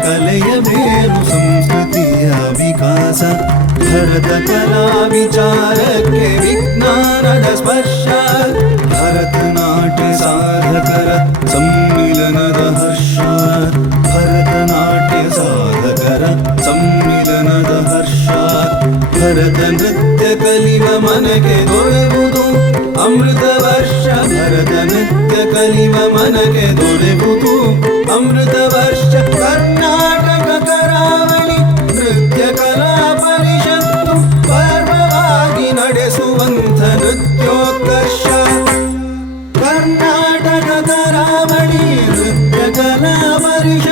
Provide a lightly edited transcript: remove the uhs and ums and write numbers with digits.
ಕಲೆಯ ಮೇರು ಸಂಸ್ಕೃತಿಯ ವಿಕಾಸ ಭರತ ಕಲಾ ವಿಚಾರಕ್ಕೆ ವಿಜ್ಞಾನದ ಸ್ಪರ್ಶ ಭರತನಾಟ್ಯ ಸಾಧಕರ ಸಮ್ಮಿಲನದ ಹರ್ಷ ಭರತನಾಟ್ಯ ಸಾಧಕರ ಸಮ್ಮಿಲನದ ಹರ್ಷ ಭರತ ನೃತ್ಯ ಕಲಿವ ಮನಗೆ ದೊರೆಯುವುದು ಅಮೃತ ವರ್ಷ ಭರತ ನೃತ್ಯ ಕಲಿವ ಮನಗೆ ದೊರೆಯುವುದು ಅಮೃತ ವರ್ಷ ಕರ್ನಾಟಕ ಕರಾವಳಿ ನೃತ್ಯ ಕಲಾ ಪರಿಷತ್ತು ಪರ್ವವಾಗಿ ನಡೆಸುವಂಥ ನೃತ್ಯೋತ್ಕರ್ಷ ಕರ್ನಾಟಕ ಕರಾವಳಿ ನೃತ್ಯ ಕಲಾ ಪರಿಷತ್ತು